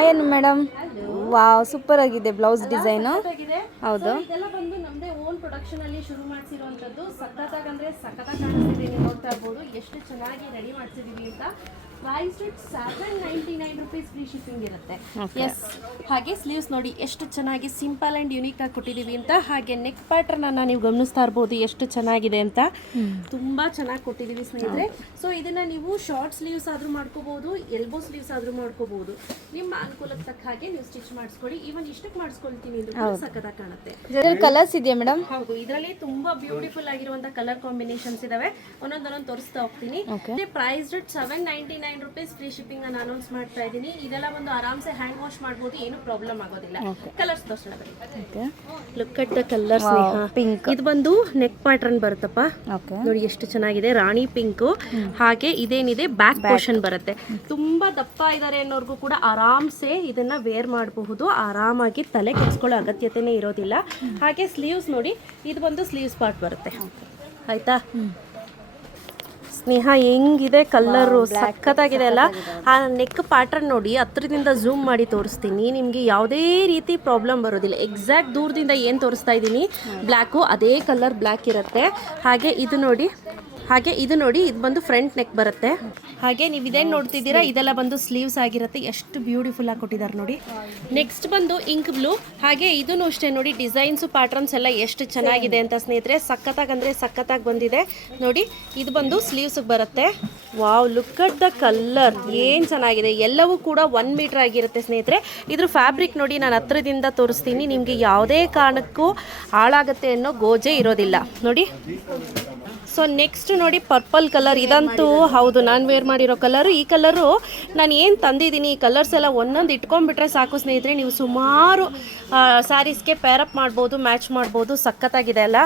ಹಾಯನ್ madam. Wow super ಆಗಿದೆ blouse design. ಹೌದು ಇದೆಲ್ಲ ಬಂದು ನಮ್ಮದೇ ಓನ್ ಪ್ರೊಡಕ್ಷನ್ ಅಲ್ಲಿ ಶುರು ಮಾಡಿಸಿರುವಂಥದ್ದು. ಸಖತ್ತಾಗಿ ಅಂದ್ರೆ ಸಖತ್ತಾಗಿ ಕಾಣಿಸ್ತಿದೆ ನೀವು ನೋಡ್ತಾ ಇರ್ಬೋದು. ಎಷ್ಟು ಚೆನ್ನಾಗಿ ರೆಡಿ ಮಾಡ್ಸಿದೀವಿ ಅಂತ. Price rate seven ninety nine rupees free shipping ಇರುತ್ತೆ ಎಸ್ ಹಾಗೆ ಸ್ಲೀವ್ಸ್ ನೋಡಿ ಎಷ್ಟು ಚೆನ್ನಾಗಿ ಸಿಂಪಲ್ ಆ್ಯಂಡ್ ಯುನೀಕ್ ಆಗಿ ಕೊಟ್ಟಿದ್ದೀವಿ ಅಂತ. ಹಾಗೆ ನೆಕ್ ಪ್ಯಾಟರ್ನ್ ಅನ್ನ ನೀವು ಗಮನಿಸ್ತಾ ಇರ್ಬೋದು ಎಷ್ಟು ಚೆನ್ನಾಗಿದೆ ಅಂತ. ತುಂಬಾ ಚೆನ್ನಾಗಿ ಕೊಟ್ಟಿದ್ದೀವಿ ಸ್ನೇಹಿತರೆ. ಸೊ ಇದನ್ನ ನೀವು ಶಾರ್ಟ್ ಸ್ಲೀವ್ಸ್ ಆದ್ರೂ ಮಾಡ್ಕೋಬೋದು ಎಲ್ಬೋ ಸ್ಲೀವ್ಸ್ ಆದ್ರೂ ಮಾಡ್ಕೋಬೋದು. ನಿಮ್ಮ ಅನುಕೂಲಕ್ಕೆ ತಕ್ಕ ಹಾಗೆ ನೀವು ಸ್ಟಿಚ್ ಮಾಡಿಸ್ಕೊಳ್ಳಿ. ಈವನ್ ಇಷ್ಟಕ್ಕೆ ಮಾಡಿಸ್ಕೊಳ್ತೀನಿ ಇದು ಸಖತ್ತಾಗಿ ಕಾಣುತ್ತೆ. ಕಲರ್ಸ್ ಇದೆಯಾ ಮೇಡಮ್ ಹೌದು ಇದರಲ್ಲಿ ತುಂಬಾ ಬ್ಯೂಟಿಫುಲ್ ಆಗಿರುವಂತ ಕಲರ್ ಕಾಂಬಿನೇಷನ್ಸ್ ಇದಾವೆ. ಒಂದೊಂದೊಂದೊಂದು ತೋರಿಸ್ತಾ ಹೋಗ್ತೀನಿ. Price rate seven ninety nine rupees free shipping ನಾನು ಅನೌನ್ಸ್ ಮಾಡ್ತಾ ಇದ್ದೀನಿ. ಇದೆಲ್ಲ ಒಂದು ಆರಾಮ್ಸೆ ಹ್ಯಾಂಡ್ ವಾಶ್ ಮಾಡ್ಬೋದು ಏನು ಪ್ರಾಬ್ಲಮ್ ಆಗೋದಿಲ್ಲ. ಕಲರ್ಸ್ ತೋರಿಸೋಣ look at the colours pink ಇದು ಬಂದು ನೆಕ್ ಪ್ಯಾಟರ್ನ್ ಬರುತ್ತಪ್ಪ. ನೋಡಿ ಎಷ್ಟು ಚೆನ್ನಾಗಿದೆ ರಾಣಿ ಪಿಂಕ್ ಹಾಗೆ ಇದೇನಿದೆ ಬ್ಯಾಕ್ ಪೋರ್ಷನ್ ಬರುತ್ತೆ. ತುಂಬಾ ದಪ್ಪ ಇದ್ದಾರೆ ಅನ್ನೋರ್ಗೂ ಕೂಡ ಆರಾಮ್ಸೆ ಇದನ್ನ ವೇರ್ ಮಾಡಬಹುದು. ಆರಾಮಾಗಿ ತಲೆ ಕೆಡಿಸ್ಕೊಳ್ಳೋ ಅಗತ್ಯತೆನೇ ಇರೋದಿಲ್ಲ. ಹಾಗೆ ಸ್ಲೀವ್ಸ್ ನೋಡಿ ಇದು ಬಂದು ಸ್ಲೀವ್ಸ್ ಪಾರ್ಟ್ ಬರುತ್ತೆ. ಆಯ್ತಾ? ಸ್ನೇಹ ಹೆಂಗಿದೆ? ಕಲ್ಲರು ಸಖತ್ತಾಗಿದೆ ಅಲ್ಲ? ಆ ನೆಕ್ ಪ್ಯಾಟರ್ನ್ ನೋಡಿ ಹತ್ರದಿಂದ ಝೂಮ್ ಮಾಡಿ ತೋರಿಸ್ತೀನಿ. ನಿಮಗೆ ಯಾವುದೇ ರೀತಿ ಪ್ರಾಬ್ಲಮ್ ಬರೋದಿಲ್ಲ. ಎಕ್ಸಾಕ್ಟ್ ದೂರದಿಂದ ಏನು ತೋರಿಸ್ತಾ ಇದ್ದೀನಿ? ಬ್ಲ್ಯಾಕು ಅದೇ ಕಲರ್ ಬ್ಲ್ಯಾಕ್ ಇರುತ್ತೆ. ಹಾಗೆ ಇದು ನೋಡಿ ಹಾಗೆ ಇದು ನೋಡಿ, ಇದು ಬಂದು ಫ್ರಂಟ್ ನೆಕ್ ಬರುತ್ತೆ. ಹಾಗೆ ನೀವು ಇದೇನು ನೋಡ್ತಿದ್ದೀರಾ, ಇದೆಲ್ಲ ಬಂದು ಸ್ಲೀವ್ಸ್ ಆಗಿರುತ್ತೆ. ಎಷ್ಟು ಬ್ಯೂಟಿಫುಲ್ ಆಗಿ ಕೊಟ್ಟಿದ್ದಾರೆ ನೋಡಿ. ನೆಕ್ಸ್ಟ್ ಬಂದು ಇಂಕ್ ಬ್ಲೂ ಹಾಗೆ ಇದೂ ಅಷ್ಟೇ ನೋಡಿ ಡಿಸೈನ್ಸು ಪ್ಯಾಟರ್ನ್ಸ್ ಎಲ್ಲ ಎಷ್ಟು ಚೆನ್ನಾಗಿದೆ ಅಂತ ಸ್ನೇಹಿತರೆ. ಸಖತ್ತಾಗಿ ಅಂದರೆ ಸಖತ್ತಾಗಿ ಬಂದಿದೆ. ನೋಡಿ, ಇದು ಬಂದು ಸ್ಲೀವ್ಸಿಗೆ ಬರುತ್ತೆ. Wow look at the colour ಏನು ಚೆನ್ನಾಗಿದೆ. ಎಲ್ಲವೂ ಕೂಡ ಒನ್ ಮೀಟರ್ ಆಗಿರುತ್ತೆ ಸ್ನೇಹಿತರೆ. ಇದ್ರ ಫ್ಯಾಬ್ರಿಕ್ ನೋಡಿ ನಾನು ಹತ್ರದಿಂದ ತೋರಿಸ್ತೀನಿ. ನಿಮಗೆ ಯಾವುದೇ ಕಾರಣಕ್ಕೂ ಹಾಳಾಗುತ್ತೆ ಅನ್ನೋ ಗೋಜೆ ಇರೋದಿಲ್ಲ. ನೋಡಿ. ಸೊ ನೆಕ್ಸ್ಟ್ ನೋಡಿ ಪರ್ಪಲ್ ಕಲರ್ ಇದಂತೂ ಹೌದು, ನಾನು ವೇರ್ ಮಾಡಿರೋ ಕಲರು ಈ ಕಲರು ನಾನು ಏನು ತಂದಿದ್ದೀನಿ, ಈ ಕಲರ್ಸ್ ಎಲ್ಲ ಒಂದೊಂದು ಇಟ್ಕೊಂಡ್ಬಿಟ್ರೆ ಸಾಕು ಸ್ನೇಹಿತರೆ. ನೀವು ಸುಮಾರು ಸ್ಯಾರೀಸ್ಗೆ ಪ್ಯಾರಪ್ ಮಾಡ್ಬೋದು ಮ್ಯಾಚ್ ಮಾಡ್ಬೋದು, ಸಖತ್ತಾಗಿದೆ ಅಲ್ಲ?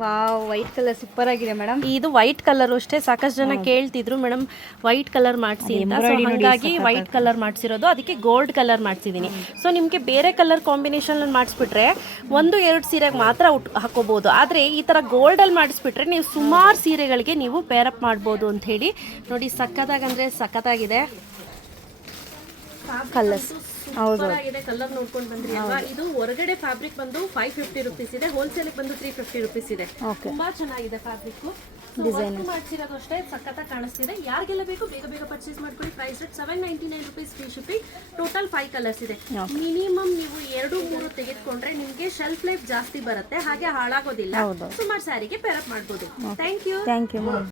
ವಾವ್ ವೈಟ್ ಕಲರ್ ಸೂಪರ್ ಆಗಿದೆ ಮೇಡಮ್ ಇದು ವೈಟ್ ಕಲರ್ ಅಷ್ಟೇ ಸಾಕಷ್ಟು ಜನ ಕೇಳ್ತಿದ್ರು ಮೇಡಮ್ ವೈಟ್ ಕಲರ್ ಮಾಡಿಸಿ ಅಂತ. ಸೊ ಹಾಗಾಗಿ ವೈಟ್ ಕಲರ್ ಮಾಡಿಸಿರೋದು ಅದಕ್ಕೆ ಗೋಲ್ಡ್ ಕಲರ್ ಮಾಡಿಸಿದ್ದೀನಿ ಸೊ ನಿಮಗೆ ಬೇರೆ ಕಲರ್ ಕಾಂಬಿನೇಷನ್ ಮಾಡಿಸ್ಬಿಟ್ರೆ ಒಂದು ಎರಡು ಸೀರೆಗೆ ಮಾತ್ರ ಉಟ್ ಹಾಕೋಬಹುದು ಆದರೆ ಈ ಥರ ಗೋಲ್ಡಲ್ಲಿ ಮಾಡಿಸ್ಬಿಟ್ರೆ ನೀವು ಸುಮಾರು ಸೀರೆಗಳಿಗೆ ನೀವು ಪೇರಪ್ ಮಾಡ್ಬೋದು ಅಂತ ಹೇಳಿ. ನೋಡಿ ಸಖತ್ತಾಗಿ ಅಂದ್ರೆ ಸಖತ್ತಾಗಿದೆ. ಕಲರ್ಸ್ ಹೌದು. ಕಲರ್ ನೋಡ್ಕೊಂಡು ಬಂದ್ರಿ ಅಲ್ವಾ? ಇದು ಹೊರಗಡೆ ಫ್ಯಾಬ್ರಿಕ್ ಬಂದು ಫೈವ್ ಫಿಫ್ಟಿ ರುಪೀಸ್ ಇದೆ. ಹೋಲ್ಸೇಲ್ ಬಂದು ತ್ರೀ ಫಿಫ್ಟಿ ರುಪೀಸ್ ಇದೆ. ತುಂಬಾ ಚೆನ್ನಾಗಿದೆ ಫ್ಯಾಬ್ರಿಕ್ ಡಿಸೈನ್ ಮಾಡಿಸಿರೋದು ಅಷ್ಟೇ ಸಖತ್ತಾಗಿ ಕಾಣಿಸ್ತಿದೆ. ಯಾರಿಗೆಲ್ಲ ಬೇಕು ಬೇಗ ಬೇಗ ಪರ್ಚೇಸ್ ಮಾಡ್ಕೊಳ್ಳಿ. Price rate seven ninety nine rupees free shipping total five colours ಇದೆ ಮಿನಿಮಮ್ ನೀವು ಎರಡು ಮೂರು ತೆಗೆದುಕೊಂಡ್ರೆ ನಿಮಗೆ ಶೆಲ್ಫ್ ಲೈಫ್ ಜಾಸ್ತಿ ಬರುತ್ತೆ. ಹಾಗೆ ಹಾಳಾಗೋದಿಲ್ಲ. ಸುಮಾರು ಸ್ಯಾರಿಗೆ ಪೇರಪ್ ಮಾಡ್ಬೋದು. Thank you thank you